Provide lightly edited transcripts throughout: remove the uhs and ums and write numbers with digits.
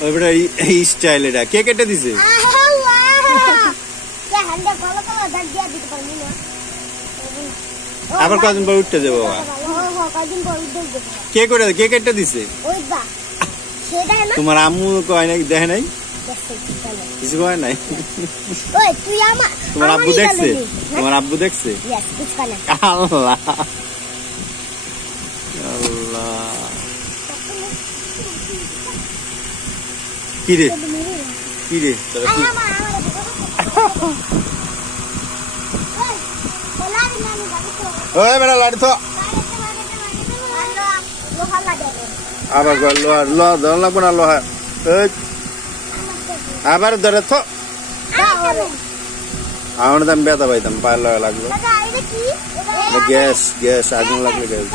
ওইটা এই স্টাইল এটা কে কেটে দিছে আবার কদিন পর উঠতে যাবো কে করে কে কেটে দিছে তোমার আম্মু কয় নাই দেখে নাই কিছু কয় নাই তোমার আব্বু দেখছে তোমার আব্বু দেখছে আল্লাহ আল্লাহ কিরে কিরে ওই বেটা লাড়ি তো আবার লোহা লোহা ধর লাগবো না লোহা আবার ধরে তো আমার তো আমি ব্যথা পাইতাম পায়ের লগা লাগলো গ্যাস গ্যাস আগুন লাগলে গ্যাস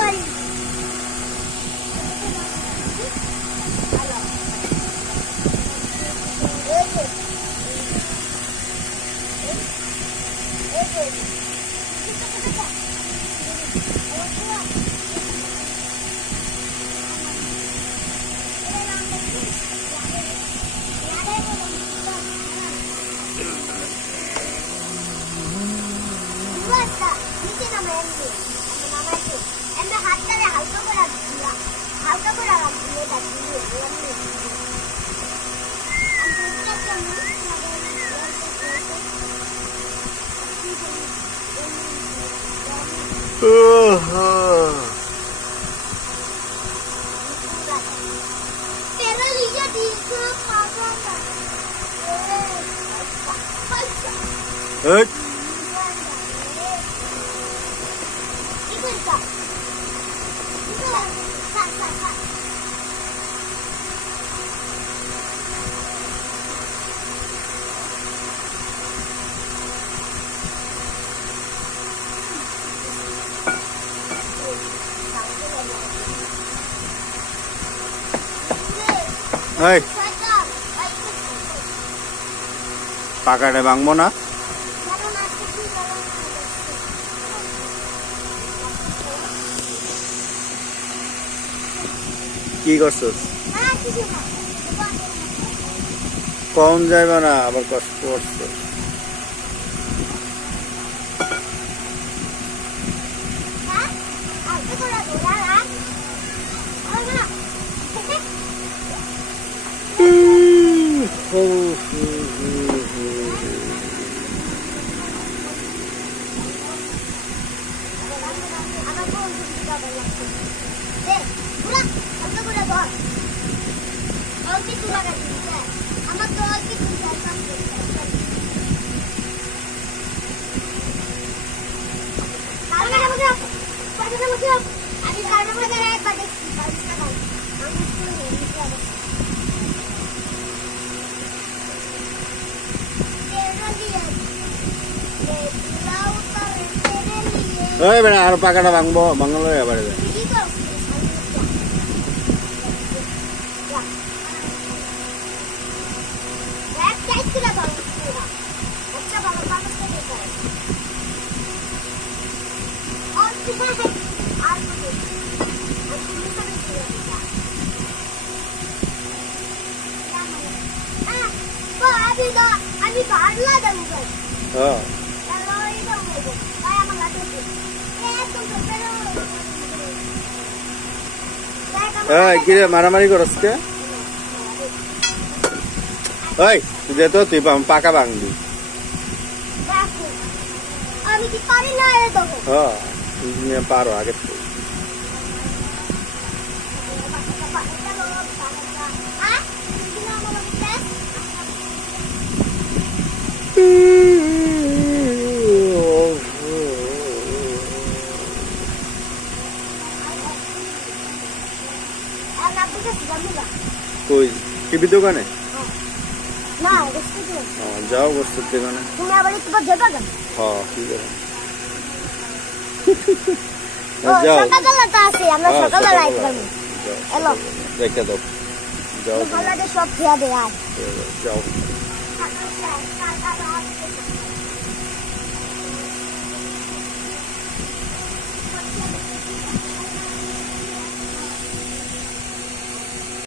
পাকাটা ভাঙবো না কি করছস কম যাইবা না আবার কষ্ট করছো ওই বেটা আর পাকাটা ভাঙবো ভাঙলো এবারে কিরে মারামারি করস কে ওই যে তো তুই পাকা ভাঙবি পারো আগে কই টিভি দোকানে না যাও বস্তুর দোকানে তুমি আবার একটু পর যাবে না হ্যাঁ কি করে যাও সকালবেলা আছে আমরা সকালবেলা আইতাম এলো রেখে দাও যাও ভালো সব খেয়া দে আর যাও